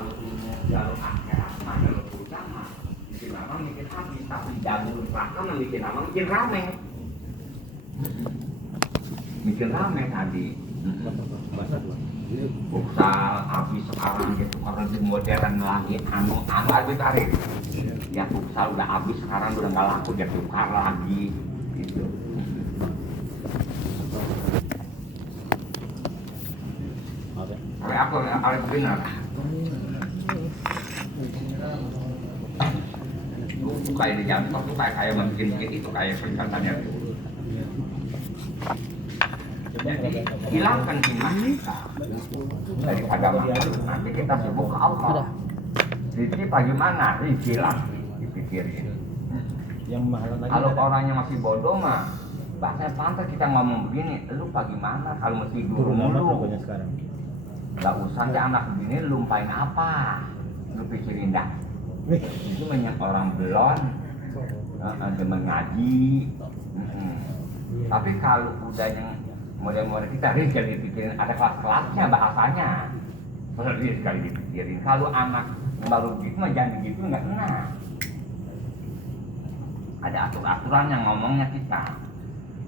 kalau jalur akhirat mah jalur puncak mah bikin apa bikin habis, tapi jalur neraka mah bikin apa bikin rame. Bikin rame tadi. Buksal habis sekarang gitu karena di modern lagi anu arbitraris. Ya buksal udah habis sekarang udah nggak laku dia tukar lagi gitu. Aku benar. Lu kayak di jalan tuh kayak bikin itu kayak perikatannya. Jadi hilangkan iman kita dari agama nanti kita sibuk ke Allah. Jadi bagaimana? Hilang dipikirin. Kalau orangnya masih bodoh mah, bahasa pantas kita ngomong begini, lu bagaimana kalau mesti guru mulu? Gak usah ya anak begini lu lumpain apa? Lu pikirin dah. Itu banyak orang belon, demen ngaji. Tapi kalau udah yang model-model kita rizal dipikirin, ada kelas-kelasnya bahasanya. Rizal sekali dipikirin. Kalau anak baru gitu mah jangan begitu nggak kena. Ada aturan yang ngomongnya kita.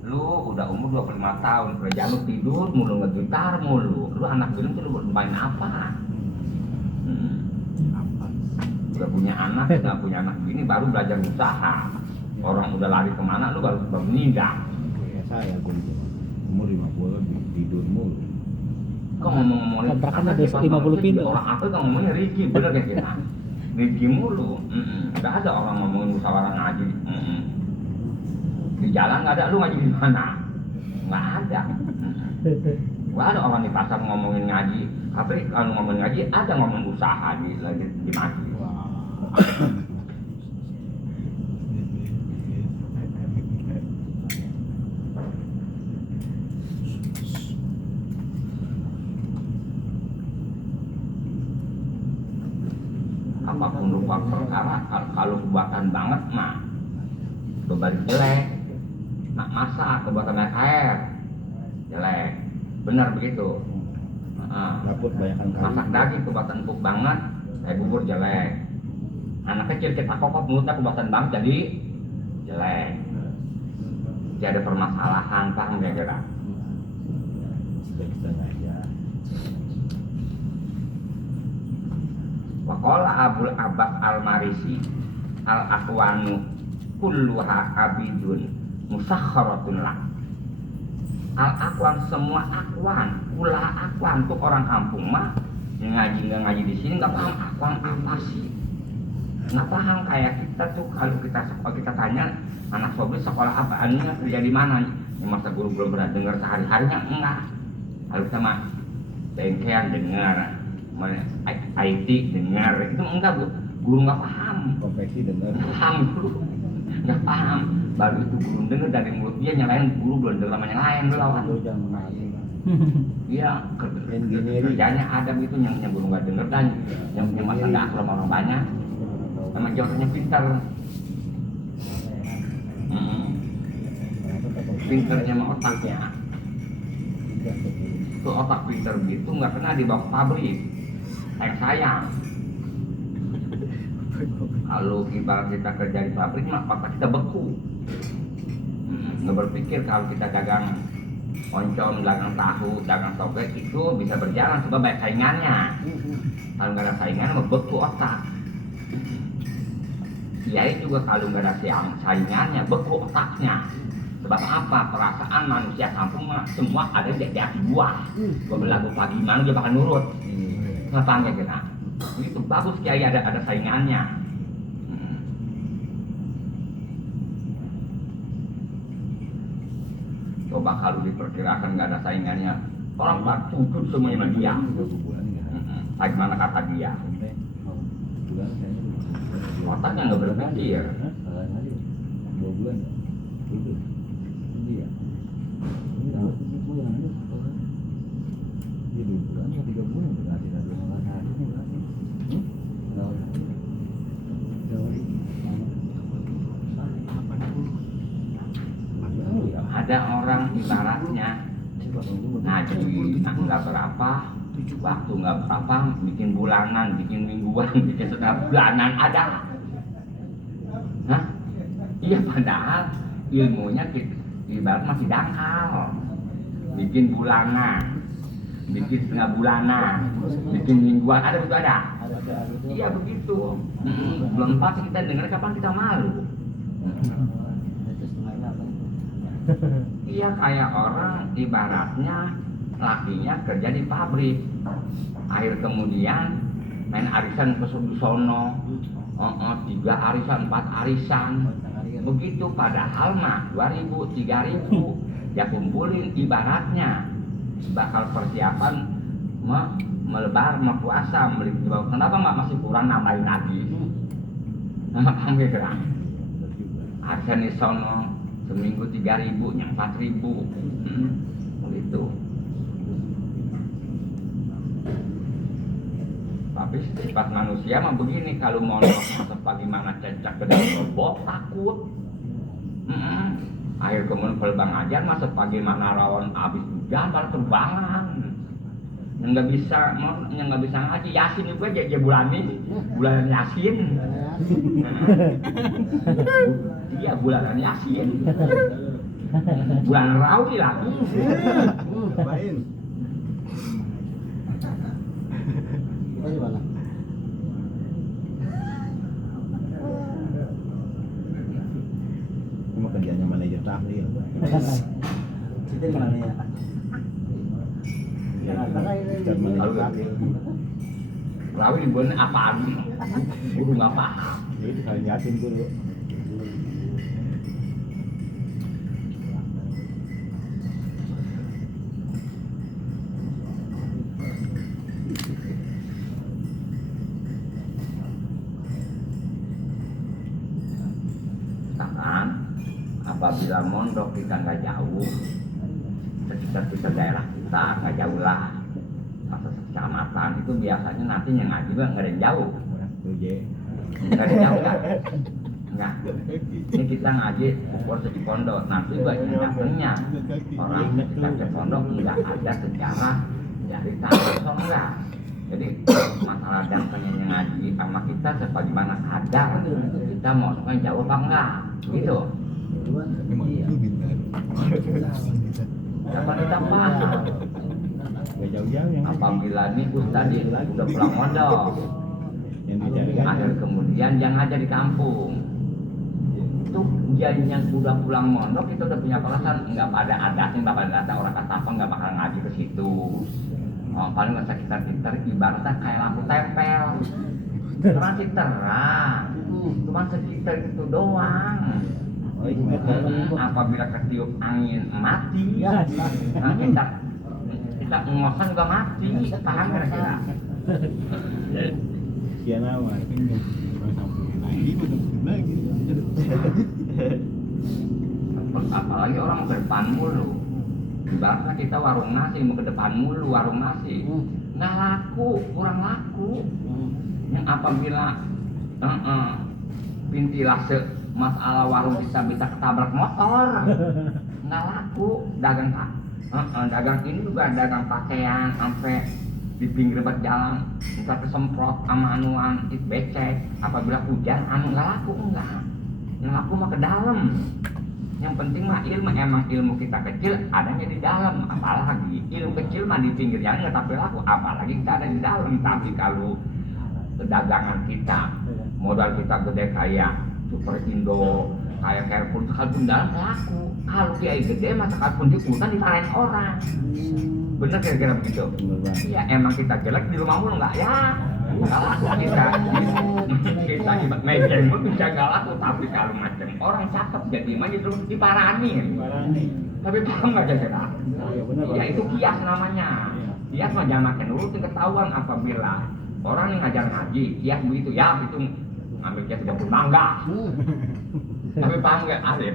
Lu udah umur 25 tahun, kerja lu tidur mulu, ngegitar mulu. Lu anak bilang tuh lu main apa? Udah punya anak, udah punya anak gini baru belajar usaha. Orang udah lari kemana, lu baru nindak. Kayak saya umur 50 tidur mulu. Kok ngomong-ngomongin kontrakan ada 50 pintu. Orang apa kok ngomongnya Riki, bener ya kita? Riki mulu. Nggak ada orang ngomongin musyawarah ngaji. Di jalan nggak ada, lu ngaji di mana? Nggak ada. Nggak ada orang di pasar ngomongin ngaji. Tapi kalau ngomongin ngaji, ada ngomong usaha di masjid. Apapun rupa perkara, kalau kebuatan banget mah kebalik jelek. Nak masak kebuatan air jelek, benar begitu. Masak daging kebuatan empuk banget, kayak bubur jelek. Anak kecil cetak kokop mulutnya kebuatan banget jadi jelek. Jadi ada permasalahan, paham ya kira? Waqala Abul Abbas Al-Marisi Al-Akhwanu kulluha abidun musakharatun lak. Al-Akhwan semua akhwan, ulah akhwan untuk orang kampung mah ngaji nggak ngaji di sini nggak paham akhwan apa sih? Nggak paham kayak kita tuh kalau kita tanya anak sobri sekolah apa anunya kerja di mana? Ya, masa guru belum pernah dengar sehari-harinya enggak. Kalau sama bengkel dengar. IT dengar itu enggak bu, guru nggak paham. Konveksi dengar. Paham guru nggak paham, baru itu guru dengar dari mulut dia nyalain guru belum dengar sama yang lain lu lawan. Lu jangan mengaji. Iya kerjanya ada gitu yang guru nggak dengar dan yang punya masa nggak akrab orang banyak, sama jawabnya pintar. Pinternya sama otaknya. Itu otak pinter gitu nggak pernah dibawa ke pabrik. Sayang. Kalau kita kerja di pabrik mah otak kita beku. Nggak berpikir kalau kita dagang oncom, dagang tahu, dagang toge itu bisa berjalan sebab banyak saingannya. Kalau nggak ada saingan mah beku otak. Kiai juga kalau nggak ada saingannya beku otaknya. Sebab apa? Perasaan manusia kampung mah semua ada di atas buah. Gua berlagu pagi mana dia bakal nurut. Ngapain kita? Itu bagus kiai ada saingannya. Coba kalau diperkirakan nggak ada saingannya, orang tak sujud semuanya dia. Bagaimana kata dia? Otaknya nggak berpikir. 2 bulan. Iya. Ini bulan. Dia 2 bulan atau 3 bulan berarti ada ini berarti. Ada orang ibaratnya ngaji enggak berapa, waktu nggak apa bikin bulanan, bikin mingguan, bikin setengah bulanan ada. Hah? Iya padahal ilmunya kita ibarat masih dangkal. Bikin bulanan, bikin setengah bulanan, bikin mingguan, ada begitu ada? Iya begitu. Belum pas kita dengar kapan kita malu. Iya kayak orang ibaratnya lakinya kerja di pabrik, akhir kemudian main arisan ke sono, 3 arisan, 4 arisan, begitu padahal mah 2.000, 3.000 ya kumpulin ibaratnya bakal persiapan melebar, puasa, beli baju. Kenapa nggak masih kurang nambahin lagi? Nama kami kira arisan di sono seminggu 3.000, yang 4.000, begitu. Tapi sifat manusia mah begini, kalau mondok sebagaimana cecak ke dalam lubuk takut. Akhir kemudian pelbang ajar mah sebagaimana rawan habis hujan baru terbangan. Yang nggak bisa ngaji Yasin juga aja bulan Yasin. Iya bulanan Yasin. Bulan Rawi lagi. Main. Cuma kerjanya manajer tahlil. Kita di mana ya? Ustaz manajer tahlil. Rawi di bulan apaan? Guru nggak paham. Jadi kalian yakin dulu. Apabila mondok kita nggak jauh, sekitar daerah kita nggak jauh lah, masa kecamatan itu biasanya nanti yang ngaji nggak ada yang jauh, nggak ada yang jauh kan? Nggak. Ini kita ngaji ukur di pondok, nanti banyak datangnya orang sekitar ke pondok nggak ada sejarah dari tanah enggak. Jadi masalah datangnya yang ngaji sama kita sebagaimana kadar kita mau jauh apa enggak, gitu. Dapat kita paham. Apabila nih tadi udah pulang mondok, akhir kemudian yang aja di kampung, itu yang sudah pulang mondok itu udah punya perasaan nggak pada adatnya, nggak pada adat orang kata apa nggak bakal ngaji ke situ. Paling nggak sekitar ibaratnya kayak lampu tempel, terang sih terang, cuma sekitar itu doang. Apabila ketiup angin mati, nah kita ngosan juga mati, paham nggak kira? Kian awal. Apalagi orang ke depan mulu, ibaratnya kita warung nasi mau ke depan mulu warung nasi, nggak laku, kurang laku. Yang apabila pintilase masalah warung bisa ketabrak motor, nggak laku. Dagang ini juga dagang pakaian sampai di pinggir jalan, kita kesemprot sama anuan itu becek. Apabila hujan nggak laku, enggak. Yang laku mah ke dalam. Yang penting mah ilmu, emang ilmu kita kecil adanya di dalam. Apalagi ilmu kecil mah di pinggir jalan nggak tapi laku, apalagi kita ada di dalam. Tapi kalau dagangan kita modal kita gede kayak Super Indo, kayak Carrefour, sekalipun dalam laku. Kalau kiai gede mah sekalipun di hutan dimarahin orang. Bener kira-kira begitu? Iya, emang kita jelek di rumah mulu nggak ya? Nggak laku kita ibarat mejeng pun bisa nggak laku. Tapi kalau macam orang cakep jadi mah terus diparanin. Tapi paham nggak kira-kira? Ya itu kias namanya. Kias mah jangan makin urut ketahuan apabila orang yang ngajar ngaji, kias begitu ya itu ngambil kias tidak pun bangga. Tapi paham nggak? Alif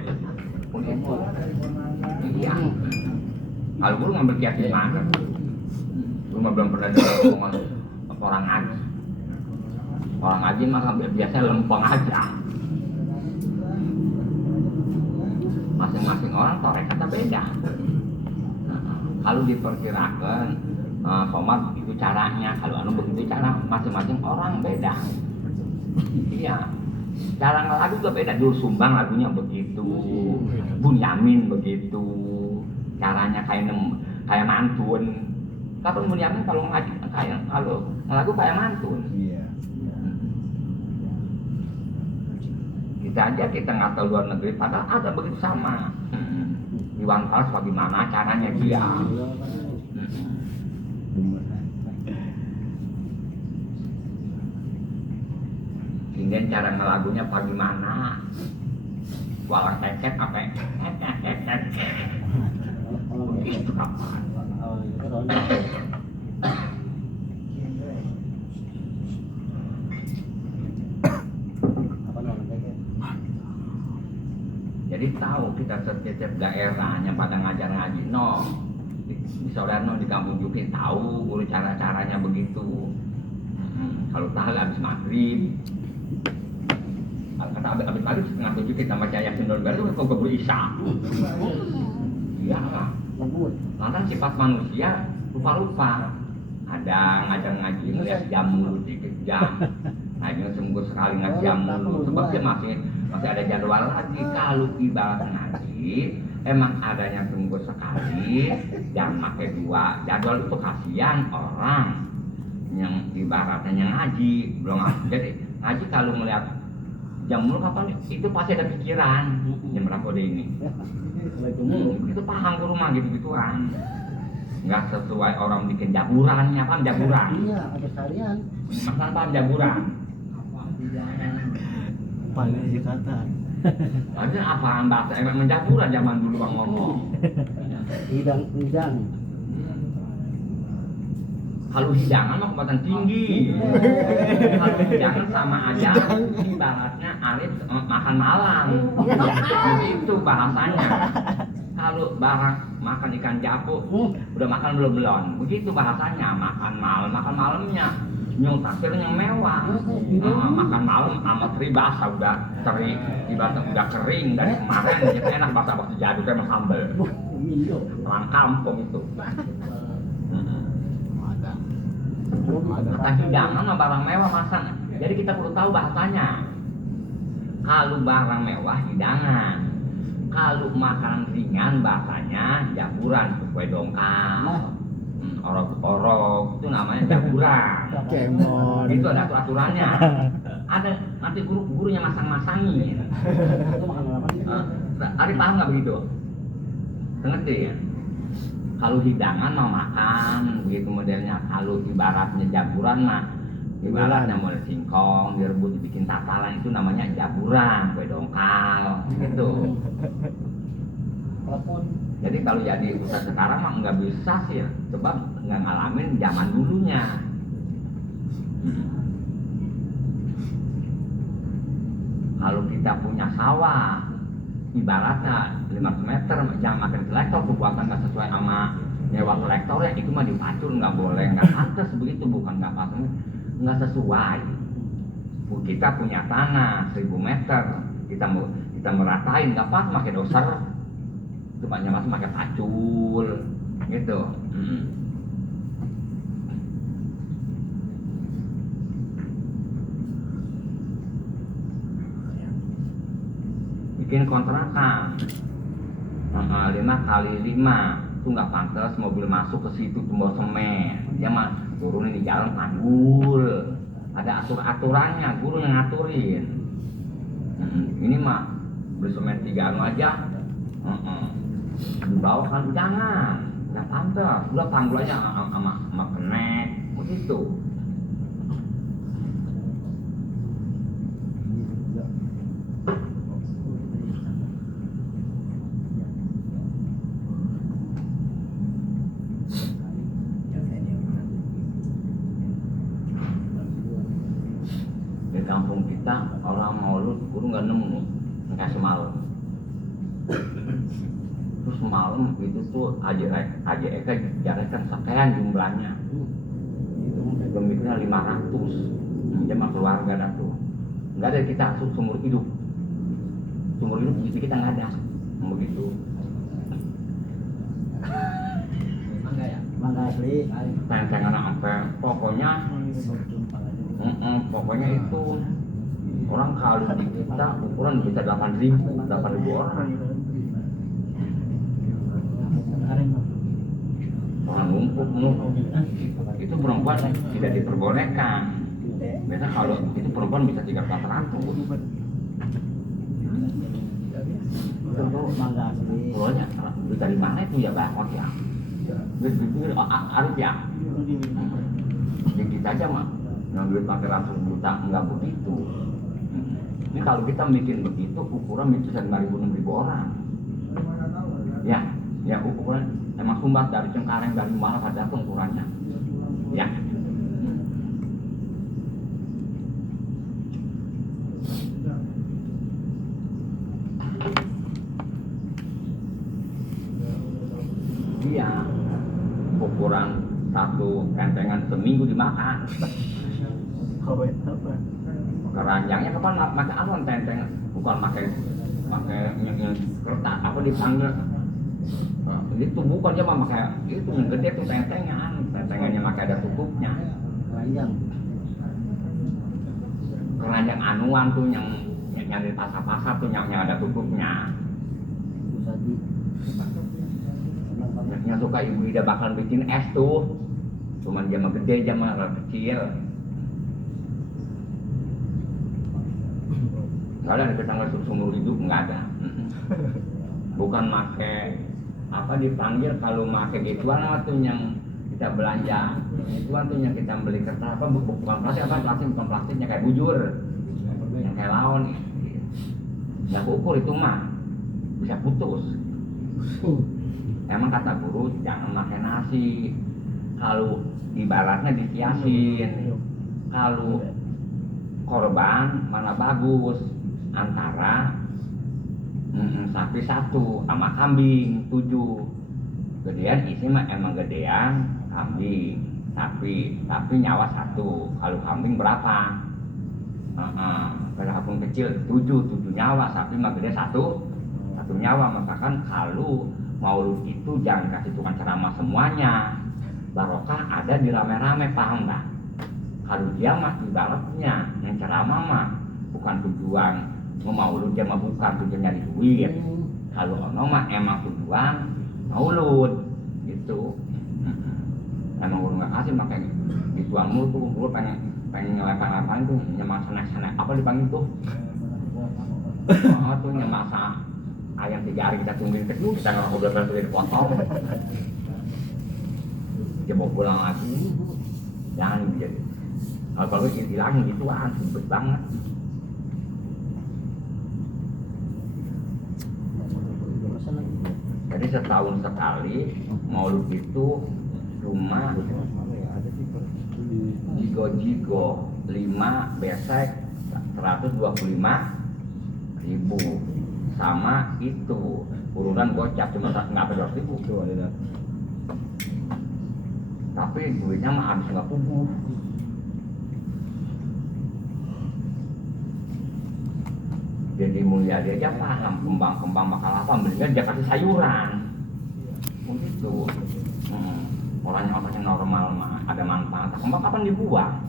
begitu. Iya. Kalau guru ngambil kias di mana? Guru mah belum pernah dengar omongan orang ngaji. Orang ngaji mah biasa lempeng aja. Masing-masing orang torek kata beda. Kalau diperkirakan somar begitu caranya, kalau anu begitu cara, masing-masing orang beda. Iya, cara ngelagu juga beda. Dul Sumbang lagunya begitu, Bunyamin begitu, caranya kayak mantun. Kapan Bunyamin kalau ngaji kalau ngelagu kayak mantun. Iya. Kita aja kita nggak tahu luar negeri, padahal ada begitu sama. Iwan Fals bagaimana caranya dia. Kemudian cara ngelagunya bagaimana? Walang keket apa? Itu kapan? Jadi tahu kita setiap daerahnya pada ngajar ngaji di Saudara di kampung Jukin tahu guru cara-caranya begitu. Kalau tahu habis maghrib, kata habis maghrib setengah 7 kita baca Yasin Dol baru kau guru Isya. Iya lah. Lantas sifat manusia lupa-lupa. Ada ngajar ngaji melihat jamu dikit jam. Hanya seminggu sekali ngaji jamu. Sebab dia masih ada jadwal lagi. Kalau ibarat ngaji emang adanya seminggu sekali, jam pakai 2 jadwal itu kasihan orang yang ibaratnya yang ngaji belum ngaji. Jadi ngaji kalau melihat jam dulu kapan itu pasti ada pikiran jam berapa deh ini. Itu paham ke rumah gitu-gituan. Nggak sesuai orang bikin jaburannya, paham jaburan? Iya, ada seharian. Masalah paham jaburan? Paling kata. Maksudnya apaan bahasa emang menjaburan zaman dulu bang ngomong. Hidang. Kalau hidangan mah kekuatan tinggi. Kalau hidangan sama aja ibaratnya Arif makan malam. Itu bahasanya. Kalau barang makan ikan jago, udah makan belum? Begitu bahasanya, makan malamnya. Yang takdir yang mewah. Makan malam sama peribahasa udah kering, ibaratnya udah kering dari kemarin. Jadi enak bahasa jadul sama sambal. Orang kampung itu. Kata hidangan sama barang mewah masak. Jadi kita perlu tahu bahasanya. Kalau barang mewah hidangan. Kalau makanan ringan bahasanya jaburan, kue dongkal, orok-orok itu namanya jaburan. Kemon. Itu ada aturannya. Ada nanti gurunya masang-masangin. Itu makan apa sih? Ari paham nggak begitu? Ngerti ya? Kalau hidangan mau makan, begitu modelnya. Kalau ibaratnya jaburan mah, ibaratnya model singkong, direbut dibikin tatalan itu namanya jaburan, kue dongkal, gitu. Jadi kalau jadi ustaz sekarang mah nggak bisa sih, sebab nggak ngalamin zaman dulunya. Kalau kita punya sawah, ibaratnya 500 meter, jangan makan kolektor, perbuatan nggak sesuai sama nyewa kolektor ya, itu mah dipacul nggak boleh, nggak pantas begitu, bukan nggak pantas, nggak sesuai. Kita punya tanah 1000 meter, kita meratain, nggak pas pakai doser, itu banyak mas pakai pacul, gitu. Bikin kontrakan 5x5 itu nggak pantas mobil masuk ke situ tumbuh semen, dia mah turunin di jalan panggul, ada aturannya, guru yang ngaturin. Ini mah beli semen 3 anu aja, dibawa kan jangan, nggak pantas, udah panggul aja sama kenek, begitu. Kampung kita orang maulud guru nggak nemu kayak semalam. Terus malam itu tuh aja Eka jarakkan sekian jumlahnya, pemiliknya 500, dia mah keluarga dah tuh, nggak ada kita sumur hidup kita nggak ada, begitu. Mangga asli. tentengan sampai pokoknya pokoknya itu orang kalau di kita ukuran bisa 8.000 orang. Orang numpuk itu perempuan tidak diperbolehkan. Biasa kalau itu perempuan bisa 300-400. Itu mangga asli. Pulaunya dari mana itu ya bakot ya? Duit Arif ya? Dikit aja mah, duit pakai ratus juta enggak begitu. Ini kalau kita bikin begitu ukuran bisa 5.000-6.000 orang. Ya ukuran emang sumbat dari Cengkareng dari mana pada ukurannya. Ya. Iya, ukuran satu kentengan seminggu dimakan. Keranjangnya kapan makan alon tenteng, bukan pakai kertas apa dipanggil. Itu bukan cuma pakai itu yang gede tuh tentengannya pakai ada tutupnya. Keranjang anuan tuh yang di pasar-pasar tuh yang ada tutupnya. Yang suka ibu Ida bakal bikin es tuh, cuman dia mah gede aja mah kecil. Nggak ada diketanggal seumur hidup nggak ada. Bukan make apa dipanggil kalau make gituan tuh yang kita belanja, gituan tuh yang kita beli kertas apa bukan plastik bukan plastiknya kayak bujur, yang kayak laon. Yang ukur itu mah bisa putus. Emang kata guru jangan makan nasi. Kalau ibaratnya dikiasin, kalau korban mana bagus antara sapi 1 sama kambing 7. Gedean isi mah emang gedean kambing, tapi nyawa 1. Kalau kambing berapa? Walaupun kecil 7 nyawa, sapi mah gede 1 nyawa. Misalkan kalau Maulud itu jangan kasih tukang ceramah semuanya, barokah ada di rame-rame, paham nggak? Kalau dia mah ibaratnya yang ceramah mah bukan tujuan Maulud, dia mah bukan tujuan nyari duit. Kalau ono mah emang tujuan Maulud gitu. Emang guru nggak kasih makanya gituan mulu tuh, guru pengen ngelempar-lemparin tuh nyemak senek apa dipanggil tuh? Tuh nyemak ayam 3 hari kita tungguin kecil, kita nggak ngobrol sampai dipotong. Dia mau pulang lagi, jangan jadi. Kalau hilang gituan, ribet banget. Jadi setahun sekali Maulud itu cuma jigo 5 besek 125.000. Sama itu urunan gocap cuma nggak ada 200.000. Tapi duitnya mah habis nggak puguh. Jadi mulia dia aja paham kembang bakal apa, mendingan dia kasih sayuran begitu. Orangnya normal mah ada manfaat, kembang kapan dibuang.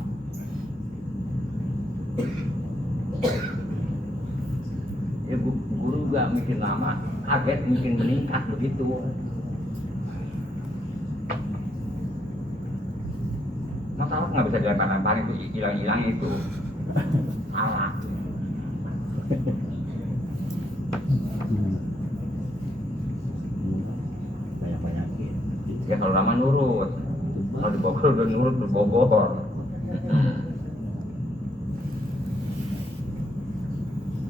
Ya guru gak mikir lama, kaget mungkin meningkat begitu. Masalah nggak bisa dilempar-lemparin itu, hilang itu salah. Banyak penyakit. Ya kalau lama nurut, kalau di Bogor udah nurut di Bogor.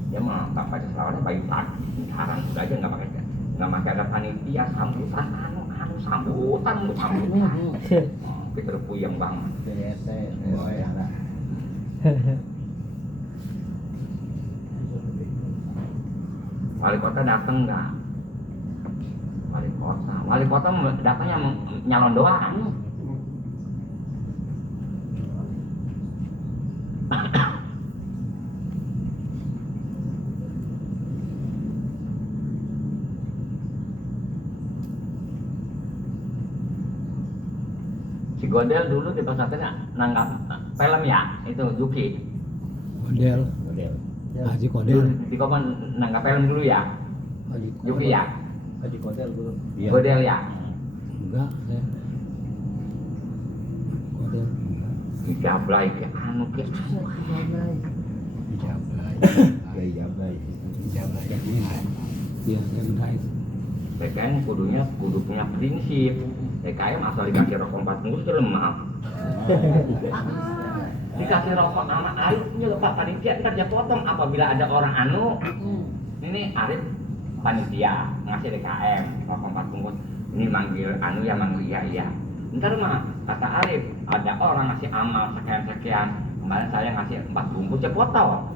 Ya mah nggak pakai selawatnya pagi-pagi, sekarang udah aja nggak pakai ada panitia sambutan, sambutan. Kita udah puyeng banget. Wali kota datang nggak? Wali kota datangnya nyalon doang. Si Godel dulu di pesantrennya nanggap film ya, itu Juki. Kodel. Model. Haji Dulu Kodel. di Koman nanggap film dulu ya, Juki ya, Haji Kotel dulu. Iya. Godel ya. Enggak, saya. Kodel. Dijablay ke anu ke Dijablay. Gay jablay. Dijablay. Iya, saya mendaik. PKN kudu punya prinsip. PKM asal dikasih rokok 4 bungkus ke lemah. Dikasih rokok nama Arif juga Pak Panitia ntar dia potong apabila ada orang anu. Ini Arif panitia ngasih DKM rokok 4 bungkus. Ini manggil anu ya manggil iya. Ntar mah kata Arif ada orang ngasih amal sekian. Kemarin saya ngasih 4 bungkus dia potong.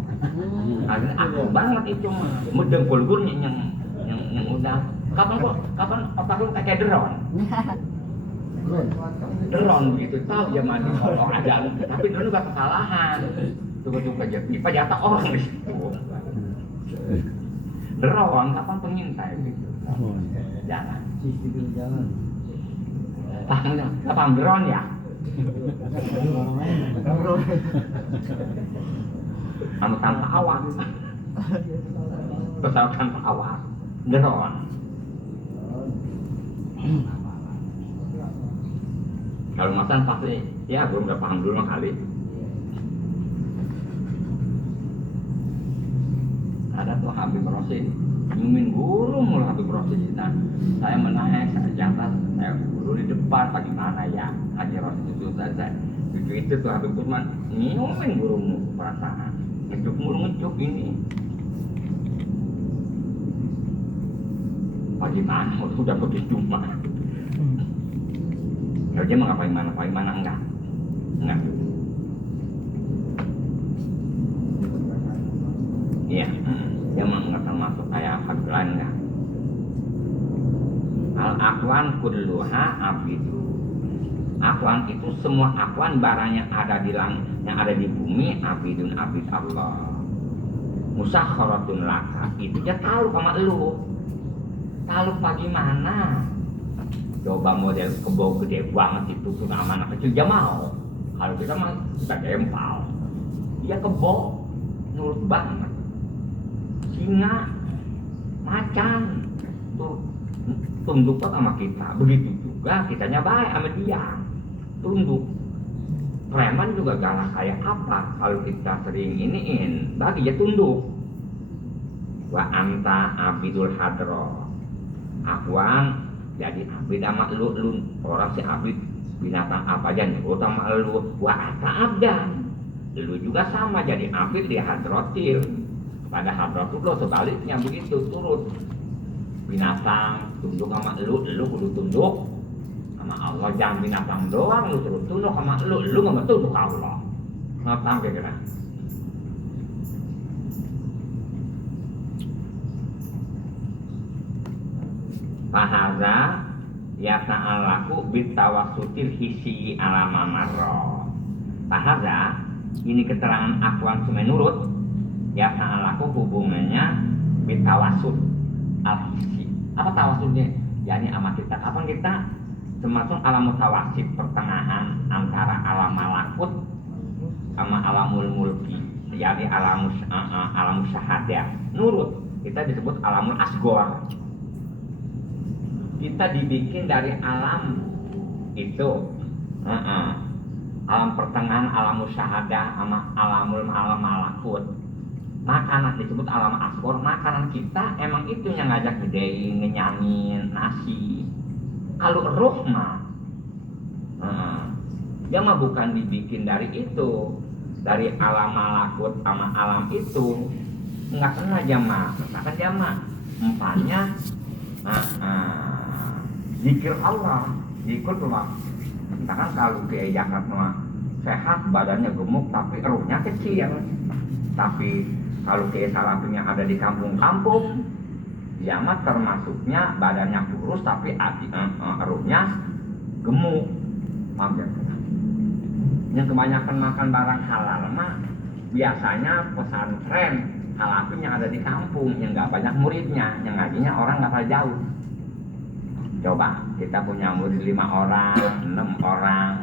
Akhirnya aku banget itu mah. Mudeng gurnya yang udah. Kapan otak lu kayak drone? Drone begitu tahu ya mandi kalau ada, tapi dulu gak kesalahan. Tunggu aja, pipa jatah orang di situ. Drone kapan pengintai gitu? Jangan. Sistem jalan. Paham drone ya? Anu tanpa awak. Pesawat tanpa awak. Drone. Kalau masan pasti ya belum udah paham dulu kali. Ada tuh Habib Rosid nyumin guru mulu Habib Rosid. Nah saya menaik saya jatah saya guru di depan bagaimana ya Haji Rosid itu saja itu tuh Habib Kurman nyumin gurumu perasaan ngejuk mulu ngejuk ini bagaimana udah begitu mah. Kalau dia mau ngapain mana enggak. Iya, dia mau enggak termasuk kayak Habib lain enggak. Al-Aqwan kulluha abidu. Aqwan itu semua aqwan barang yang ada di bumi abidun abid Allah. Musakharatun laka itu dia tahu sama lu. Tahu bagaimana? Coba model kebo gede banget itu tuh sama anak kecil dia mau. Kalau kita mah kita gempal. Dia kebo nurut banget. Singa, macan tuh tunduk sama kita. Begitu juga kitanya baik sama dia. Tunduk. Preman juga galak kayak apa kalau kita sering iniin bagi dia tunduk. Wa anta abidul hadro. Akuan jadi abid sama lu orang si abid binatang apa aja nurut sama lu wa ata abdan lu juga sama jadi abid di hadrotil pada hadrotil lo sebaliknya begitu turut binatang tunduk sama lu kudu tunduk sama Allah jangan binatang doang lu turut tunduk sama lu nggak tunduk Allah ngapa kira-kira Fahaza ya ta'alaku bitawasutil hisi alama marro. Fahaza ini keterangan akuan semenurut ya ta'alaku hubungannya bitawasut al hisi. Apa tawasutnya? Yani sama kita kapan kita termasuk alam mutawasit pertengahan antara alam malakut sama alamul mulki. Yani alam syahadah. Nurut kita disebut alamul asgor. Kita dibikin dari alam itu alam pertengahan alam musyahadah sama alam malakut. Makanan disebut alam asgor. Makanan kita emang itu yang ngajak gedein, ngenyamin, nasi. Kalau ruh mah dia mah bukan dibikin dari itu, dari alam malakut sama alam itu nggak kena jamaah. Maka jamaah empatnya zikir Allah, zikir Allah. Misalkan kalau ke Jakarta sehat, badannya gemuk, tapi ruhnya kecil. Tapi kalau ke Salafinya ada di kampung-kampung, dia mah termasuknya badannya kurus, tapi ruhnya gemuk. Paham ya? Yang kebanyakan makan barang halal mah biasanya pesantren Salafinya ada di kampung, yang nggak banyak muridnya, yang ngajinya orang nggak pada jauh. Coba kita punya murid 5 orang, 6 orang,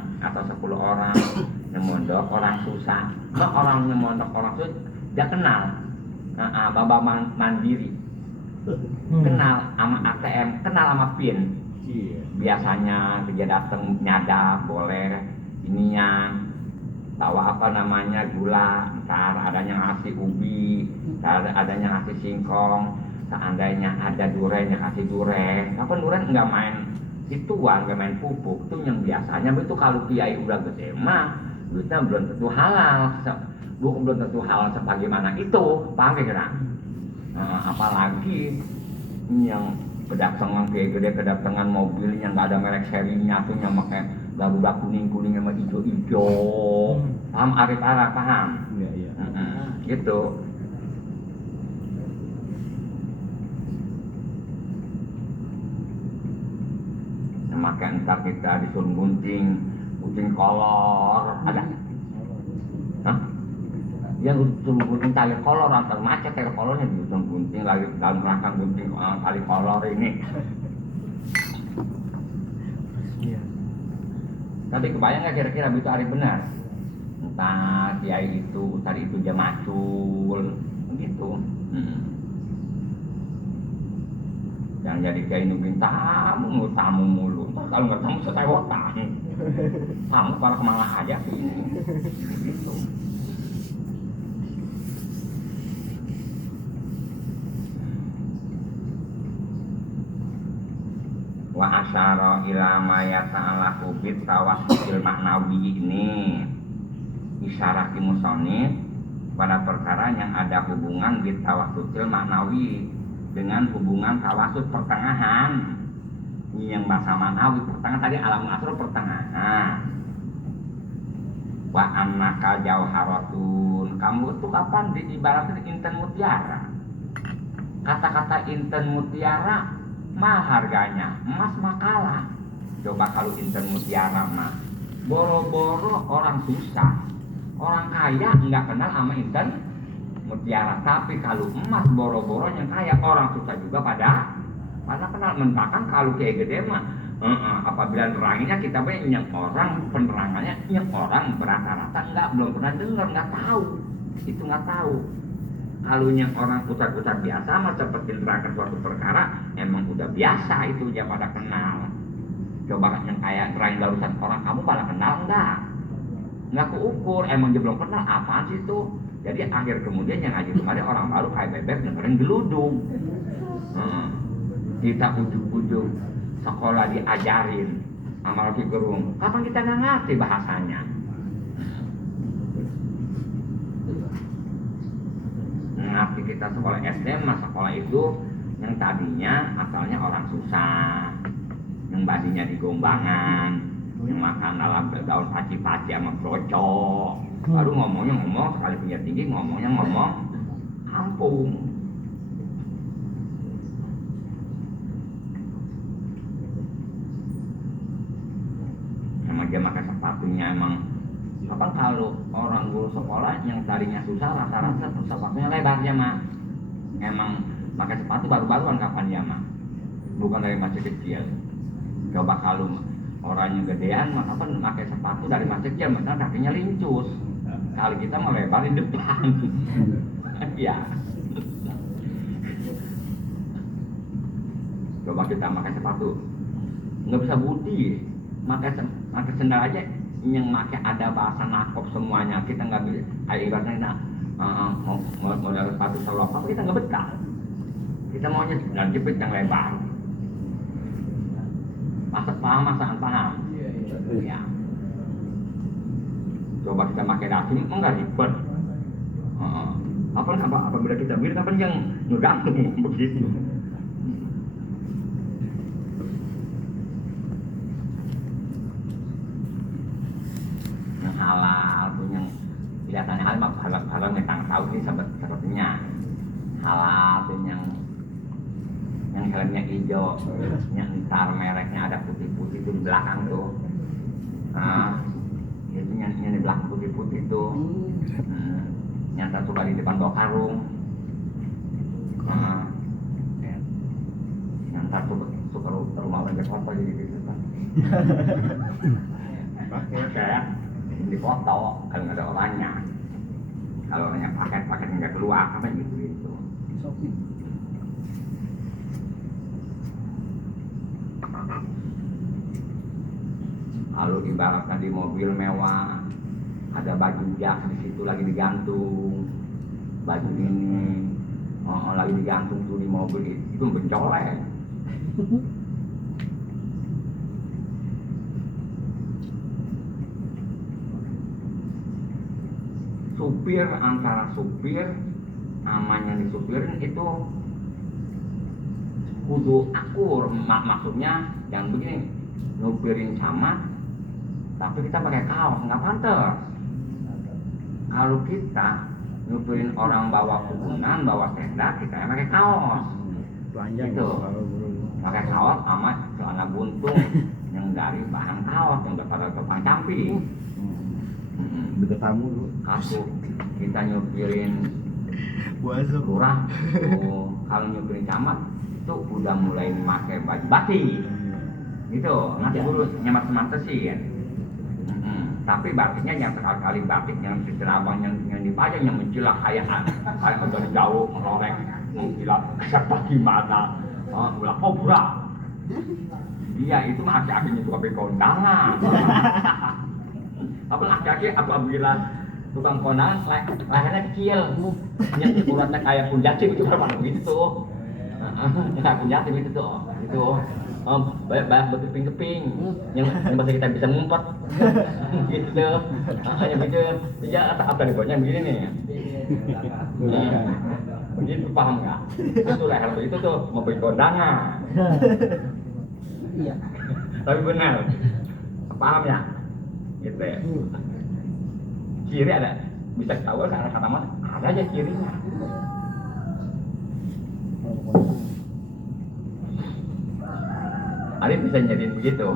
orang nyemondok orang susah. Nah, orang nyemondok orang susah dia kenal. Baba mandiri. Kenal sama ATM, kenal sama PIN. Iya. Biasanya dia datang nyadap boleh ininya bawa apa namanya gula, ntar adanya ngasih ubi, ntar adanya ngasih singkong, seandainya ada durian kasih durian. Apa durian nggak main ituan, nggak main pupuk. Itu yang biasanya itu kalau kiai udah gede mah duitnya belum tentu halal, belum tentu halal sebagaimana itu, paham kira? Apalagi yang kedatangan kayak gede, kedatangan mobil yang nggak ada merek serinya tuh yang pakai Garuda kuning sama hijau, paham Arif Ara paham? Iya. Gitu. Maka entar kita disuruh gunting kolor ada? Hah? Yang disuruh gunting tali kolor antar macet tali kolornya disuruh gunting lagi dalam rangka gunting tali kolor ini. Tapi kebayang nggak kira-kira itu Arif benar? Entah kiai itu, tadi itu dia macul, begitu. Yang jadi kiai nungguin tamu mulu. Kalau nggak tamu setewotan. Tamu para kemana aja sih ini. Begitu. Wa asyara ila ma yata'alaqu bit tawassul maknawi ini isyarat musannif pada perkara yang ada hubungan bit tawassul maknawi dengan hubungan tawasul pertengahan. Ini yang bahasa maknawi pertengahan tadi alam asro pertengahan. Wa annaka jauharatun, kamu itu kapan diibaratkan inten mutiara. Kata-kata inten mutiara mah harganya emas mah kalah. Coba kalau inten mutiara mah boro-boro orang susah, orang kaya nggak kenal sama inten mutiara. Tapi kalau emas boro-boro yang kaya orang susah juga pada kenal. Mentakan kalau kayak gede mah apabila neranginya kita banyak orang penerangannya yang orang berata-rata belum pernah dengar, nggak tahu itu, nggak tahu. Kalau yang orang putar-putar biasa mah seperti nerangkan suatu perkara emang udah biasa itu dia pada kenal. Coba yang kayak nerangin barusan orang kamu pada kenal nggak keukur, emang dia belum kenal apaan sih itu. Jadi akhir kemudian yang ngaji kemarin orang baru kayak bebek dengerin geludung. Kita ujung-ujung sekolah diajarin sama Rocky Gerung, kapan kita nggak ngerti bahasanya. Ngerti kita sekolah SD, sekolah itu yang tadinya asalnya orang susah, yang badinya di Gombangan, yang makan dalam daun paci-paci sama brocok. Baru ngomong sekali punya tinggi ngomong kampung. Emang dia makan sepatunya emang. Kapan kalau orang guru sekolah yang tadinya susah rata-rata sepatunya lebar ya mah. Emang pakai sepatu baru-baruan kapan ya mah. Bukan dari masih kecil. Coba kalau orang yang gedean mah kapan pakai sepatu dari masih kecil, maka kakinya lincus. Kali kita melebar di depan. Ya. Coba kita pakai sepatu nggak bisa budi, pakai sendal aja yang pakai ada bahasa nakop semuanya, kita nggak bisa kayak ibaratnya model sepatu selop apa kita nggak betah, kita maunya dan jepit yang lebar. Masaan paham ya. Coba kita pakai dasi enggak ribet. Apabila kita mirip apa yang ngegantung begitu. Halal tuh yang kelihatannya halal metang tahu ini sepertinya halal tuh yang helmnya hijau, yang ntar mereknya ada putih-putih tuh di belakang tuh, itu yang di belakang putih-putih tuh, yang suka di depan bawa karung, yang suka rumah orang Jakarta jadi gitu kan. pakai di foto kalau nggak ada orangnya. Kalau orangnya pakai nggak keluar apa gitu. Kalau ibaratnya di mobil mewah ada baju jas di situ lagi digantung, baju ini lagi digantung tuh di mobil itu pencolek. Supir antara supir namanya di supirin itu kudu akur, maksudnya yang begini nupirin sama tapi kita pakai kaos nggak pantas. Kalau kita nupirin orang bawa kubunan bawa tenda kita yang pakai kaos gitu, pakai kaos sama celana buntung yang dari bahan kaos yang udah pada topang camping. Deket tamu lu. Kasus kita nyupirin lurah, kalau nyupirin camat itu udah mulai memakai baju batik, gitu. Nanti dulu nyemat-sematesin. Tapi batiknya yang sekali-kali batik yang abang yang dipajang yang mencilak kayak dari jauh melorek mengkilat siapa gimana, ulah kobra. Dia itu mah aki-akinya suka kondangan. Apa laki-laki apabila tukang kondangan lehernya kecil, yang ukurannya kayak pun jatim itu berapa gitu, kayak pun jatim itu tuh, itu banyak berkeping-keping, yang bahasa kita bisa ngumpet, gitu tuh, yang gitu, ya apa nih bawahnya begini nih, begitu paham nggak? Itu leher itu tuh mau bikin kondangan, Iya. tapi benar, paham ya? Gitu ya. Ciri ada, bisa ketahuan kata mas ada aja cirinya. Arif bisa jadiin begitu.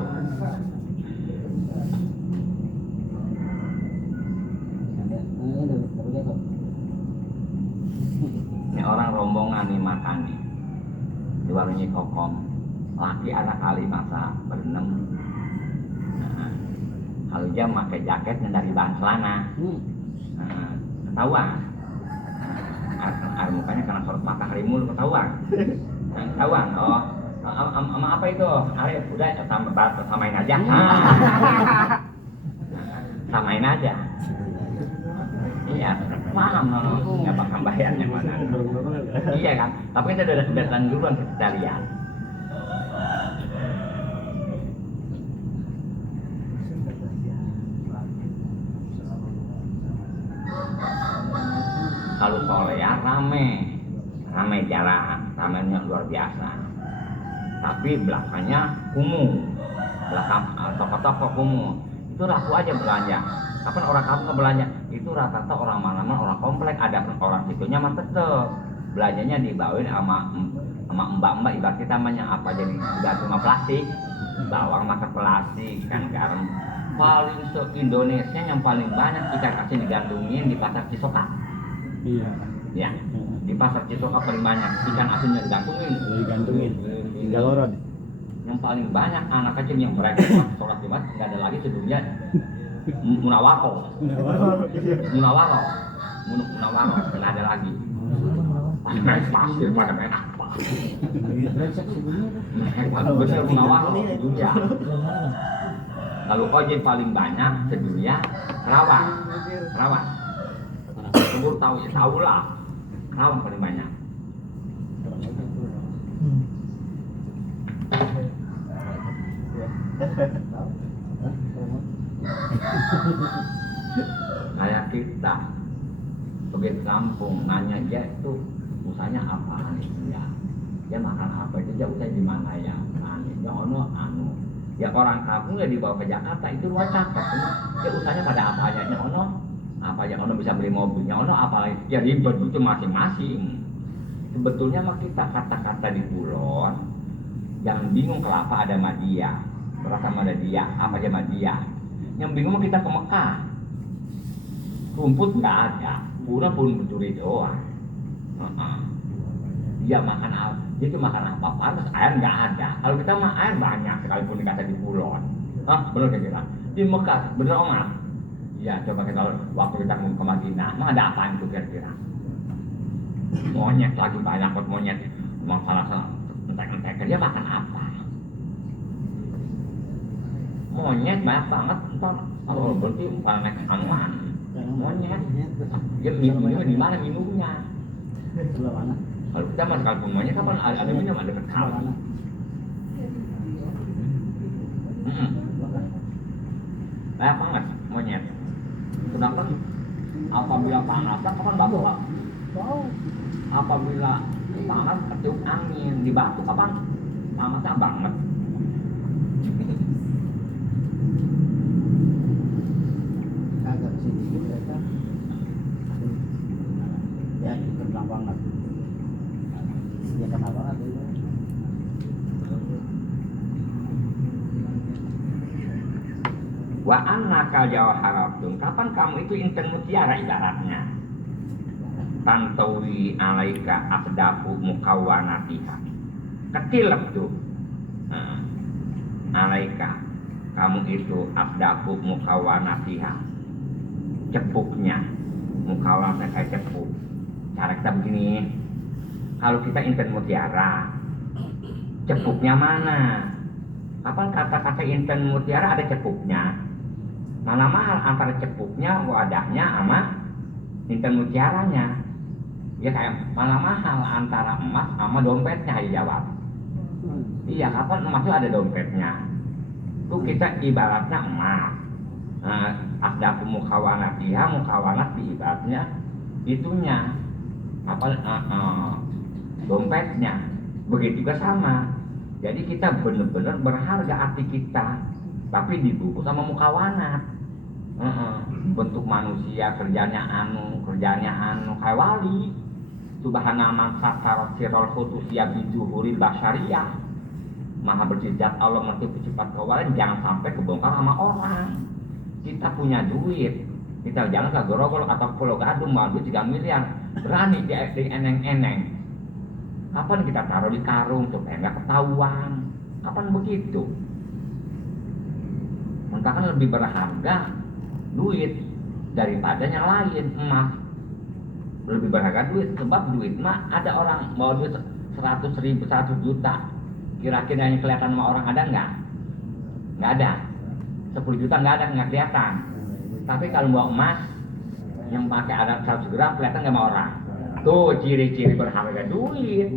Ini orang rombongan nih makan nih di warungnya Kokom, laki anak kali masa berenam. Kalau dia pakai jaketnya dari bahan celana, ketahuan. Air mukanya karena sorot mata harimul ketahuan. Ketahuan, sama apa itu? Arif, udah samain aja. Samain aja. Iya, paham nggak bakal bayarnya mana. Iya kan, tapi itu udah datang duluan kita lihat. Kalau solean rame jalan, ramenya luar biasa. Tapi belakangnya kumuh, belakang toko-toko kumuh. Itu laku aja belanja. Kapan orang kampung belanja? Itu rata-rata orang mana-mana orang komplek ada orang situnya mah tetep belanjanya dibawain sama mbak-mbak ibarat kita namanya apa jadi gantung sama plastik, bawang makan plastik kan garam. Paling se-Indonesia yang paling banyak ikan asin digantungin di pasar Cisoka. Iya. Ya, di pasar Cisoka paling banyak ikan asinnya digantungin. Tinggal orang. Yang paling banyak anak kecil yang mereka sholat Jumat nggak ada lagi sebelumnya munawaro, nggak ada lagi. Naik pasir pada main apa? Bener munawaro dunia. Lalu ojek paling banyak sedunia Kerawang. Umur tahu lah, Kerawang paling banyak. Kayak kita pergi kampung nanya dia itu usahanya apaan ya? Dia makan apa itu dia usaha di mana ya? Ya ono anu. Ya orang kampung ya dibawa ke Jakarta itu luar cakep. Dia usahanya pada apa aja? Ya ono apa aja ono bisa beli mobilnya ono apa lagi? Ya ribet itu masing-masing. Sebetulnya mah kita kata-kata di Kulon jangan bingung kelapa ada madia, beras sama ada dia, apa aja madia. Yang bingung kita ke Mekah, rumput nggak ada, pura pun mencuri doang. Dia makan apa? Dia cuma makan apa? Pantas air nggak ada. Kalau kita mah air banyak sekalipun dikata di Kulon. Benar kira. Di Mekah, bener Omar? Ya, coba kita waktu kita mau ke Madinah, emang ada apaan itu kira-kira? Monyet lagi banyak buat monyet. Emang salah entek-entek dia makan apa? Monyet banyak banget. Kalau berarti bukan naik anuan. Monyet. Dia minumnya di mana minumnya? Sebelah mana? Kalau kita mah sekalipun monyet kapan ada minum ada kekal. Banyak banget monyet. Sedangkan apabila panas, kapan bapak? Apabila panas ketiup angin di batu, kapan panasnya banget. Agak kesini gitu mereka. Ya, terbang banget. Ya kena banget itu. Wa annaka jawharatun. Kapan kamu itu inten mutiara ibaratnya? Tantawi alaika asdafu mukawanatiha. Ketilep tuh. Alaika kamu itu asdafu mukawanatiha. Cepuknya. Mukawanatnya kayak cepuk. Cara kita begini. Kalau kita inten mutiara, cepuknya mana? Kapan kata-kata inten mutiara ada cepuknya? Mana mahal antara cepuknya, wadahnya, sama inten mutiaranya. Ya kayak mana mahal antara emas sama dompetnya, dijawab. Iya, kapan emas itu ada dompetnya? Itu kita ibaratnya emas. Asdafu mukawanatiha, mukawanat di ibaratnya itunya. Dompetnya. Begitu juga sama. Jadi kita benar-benar berharga hati kita. Tapi dibungkus sama mukawanat. Bentuk manusia kerjanya anu kayak wali. Subhana man sakarat sirul khususiyah bijuhuril basyariyah. Maha bersifat Allah mengerti bersifat kewalian, jangan sampai kebongkar sama orang. Kita punya duit, kita jangan ke gorogol atau pulau gadung mau duit 3 miliar, berani di eneng-eneng. Kapan kita taruh di karung supaya nggak ketahuan? Kapan begitu? Mentahkan lebih berharga duit daripada yang lain, emas. Lebih berharga duit, sebab duit mah ada orang bawa duit 100.000, 100 juta. Kira-kira yang kelihatan sama orang ada nggak? Nggak ada. 10 juta nggak ada, nggak kelihatan. Tapi kalau bawa emas yang pakai ada 100 gram kelihatan nggak sama orang. Tuh ciri-ciri berharga duit.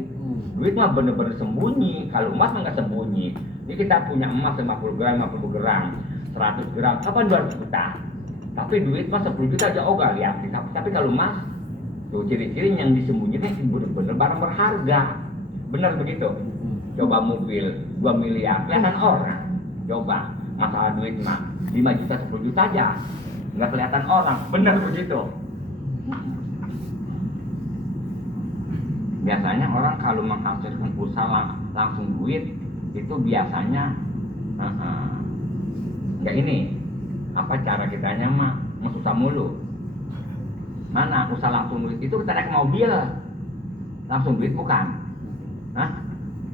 Duit mah bener-bener sembunyi. Kalau emas mah nggak sembunyi. Ini kita punya emas 50 gram, 50 gram, 100 gram, kapan 200 juta? Tapi duit mah 10 juta aja ogah lihat. Tapi kalau emas, tuh ciri-ciri yang disembunyikan bener-bener barang berharga. Bener begitu? Coba mobil 2 miliar, kelihatan orang. Coba masalah duit mah 5 juta, 10 juta aja, nggak kelihatan orang. Bener begitu? Biasanya orang kalau menghasilkan usaha langsung duit itu biasanya nggak ini apa cara kitanya mah susah mulu. Mana usaha langsung duit itu kita naik mobil langsung duit bukan? Nah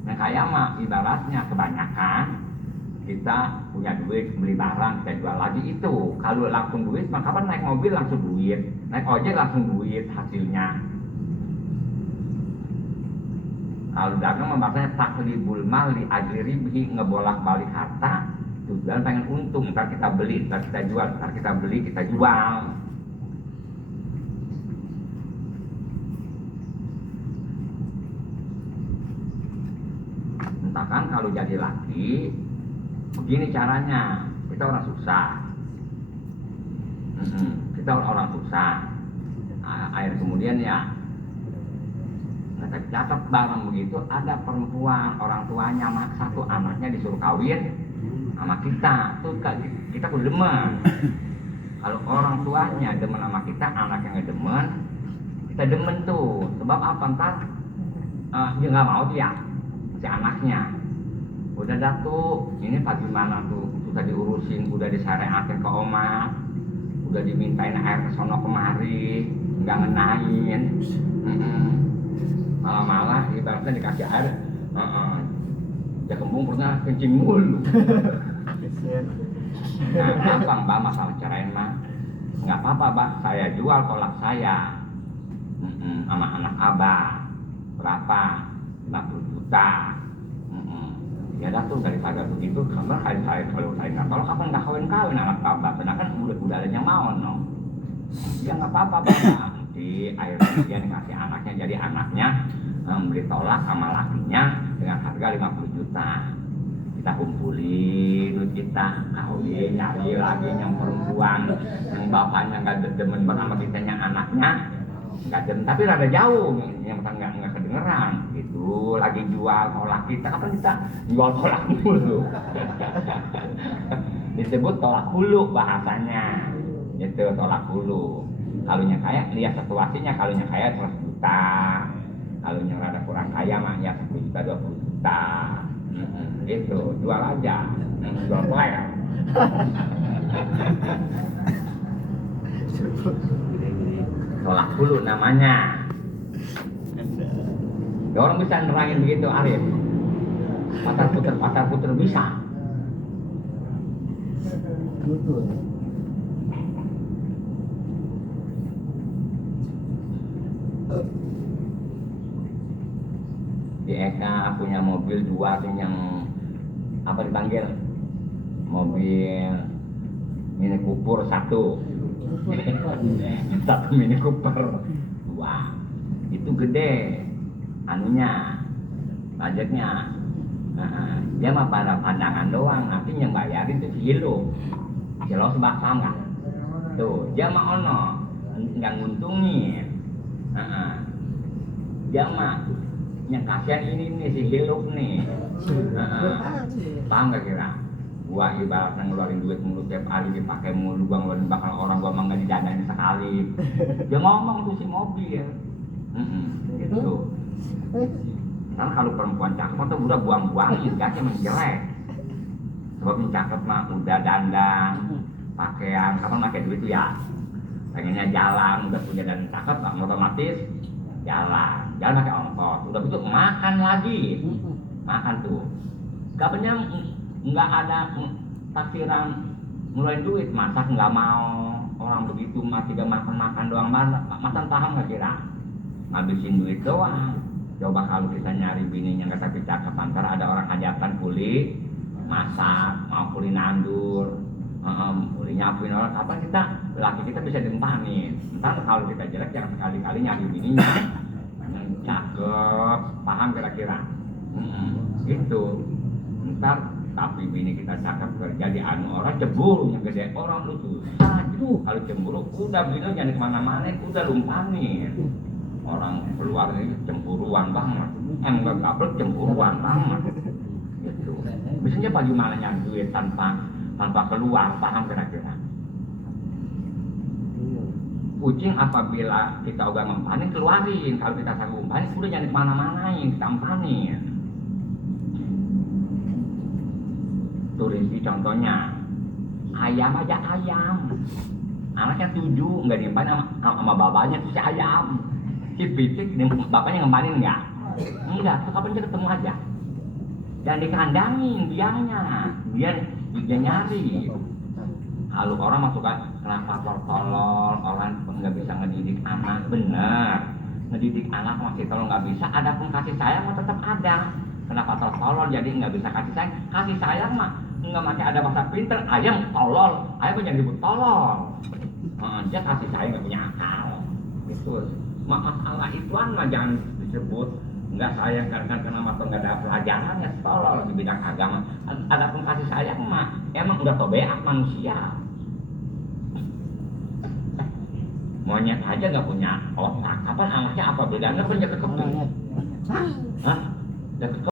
kayak mah ibaratnya kebanyakan kita punya duit beli barang kita jual lagi itu. Kalau langsung duit maka kapan naik mobil langsung duit, naik ojek langsung duit hasilnya. Kalau dagang membahasnya taklibul mal li ajli ribhi, ngebolak-balik harta tujuan pengen untung, ntar kita beli, ntar kita jual, ntar kita beli, kita jual. Entahkan kalau jadi laki begini caranya, kita orang susah. Kita orang susah. Air kemudian ya catat barang begitu, ada perempuan orang tuanya maksa tuh anaknya disuruh kawin sama kita, tuh kita udah demen. Kalau orang tuanya demen sama kita, anaknya nggak demen, kita demen tuh. Sebab apa? Ntar dia nggak mau dia si anaknya. Udah dah tuh, ini bagaimana tuh, sudah diurusin, udah disareatin ke oma, udah dimintain air ke sono kemari, nggak ngenain. Malah ibaratnya dikasih air, ya kembung pernah kencing mulu. Nah, apa Mbak masalah cerai mah? Nggak apa-apa Mbak, saya jual tolak saya sama anak Abah. Berapa? 50 juta. Ya dah tuh daripada begitu, karena kalau saya nggak tolak kapan nggak kawin anak Abah, sedangkan udah ada yang mau no. Ya nggak apa-apa Bapak. Di akhirnya dia dikasih anaknya, jadi anaknya beli tolak sama lakinya dengan harga 50 juta. Kita kumpulin duit kita, kawin, nyari lagi yang perempuan yang bapaknya nggak demen banget sama kita, yang anaknya nggak demen, tapi rada jauh, yang nggak kedengeran. Itu lagi jual tolak kita, kapan kita jual tolak dulu? Disebut tolak hulu bahasanya. Itu tolak hulu. Kalau yang kaya lihat situasinya, kalau yang kaya 100 juta, kalau yang rada kurang kaya mah ya 10 juta 20 juta. Gitu, jual aja, jual player. Tolak hulu namanya. Ya, orang bisa nerangin begitu Arif. Pasar puter bisa. Betul. Di Eka punya mobil 2 yang apa dipanggil? Mobil Mini Cooper 1. Satu Mini Cooper 2. Itu gede anunya, budgetnya. Dia mah pada pandangan doang, nanti yang bayarin itu kilo sebab sama. Tuh, dia mah ono nggak nguntungin. Dia mah yang kasihan ini nih si hidup nih. Paham gak kira? Gua ibaratnya ngeluarin duit mulu tiap hari dipakai mulu, gua ngeluarin bakal orang gua mah nggak didanain sekali. Dia ngomong tuh si mobil. Gitu. Kan kalau perempuan cakep tuh udah buang-buangin, gasnya menjelek. Sebab yang cakep mah udah dandan, pakaian, kapan pakai duit tuh ya? Pengennya jalan, udah punya dan cakep, otomatis jalan pakai ongkos, udah begitu makan lagi, makan tuh. Kapannya nggak ada taksiran ngeluarin duit, masak nggak mau, orang begitu masih gak makan doang, makan paham nggak kira? Ngabisin duit doang. Coba kalau kita nyari bininya nggak tapi cakep, antara ada orang hajatan kuli, masak, mau kuli nandur, kuli nyapuin orang, apa kita, laki kita bisa dimpanin. Ntar kalau kita jelek jangan sekali-kali nyari bininya yang cakep, paham kira-kira? Gitu. Ntar tapi bini kita cakep kerja di anu orang cemburu yang gede orang lu susah. Kalau cemburu udah bini jangan kemana-mana, udah lumpanin. Orang keluar ini cemburuan banget, enggak gablek cemburuan banget. Gitu. Biasanya bagaimana nyari duit tanpa keluar, paham kira-kira? Kucing apabila kita udah ngempanin keluarin, kalau kita sanggup umpanin udah jangan kemana-manain, kita umpanin. Tulis contohnya, ayam aja ayam, anaknya 7 nggak dimpanin sama babanya tuh si ayam. Si pitik, bapaknya ngempanin nggak? Enggak, kapan dia ketemu aja. Dan dikandangin biangnya, dia nyari. Kalau orang masuk kenapa tolol, orang nggak bisa ngedidik anak, bener. Ngedidik anak masih tolol nggak bisa, ada pun kasih sayang mah tetap ada. Kenapa tolol jadi nggak bisa kasih sayang mah nggak masih ada masa pinter, ayam tolol, ayam jangan disebut tolol. Dia kasih sayang nggak punya akal, gitu. Masalah ituan mah jangan disebut nggak sayang karena atau nggak ada pelajaran ya tolol di bidang agama. Ada pun kasih sayang mah emang udah tobeak manusia. Monyet aja nggak punya otak. Kapan anaknya apa bedanya? Kan jaga keping. Hah? Jaga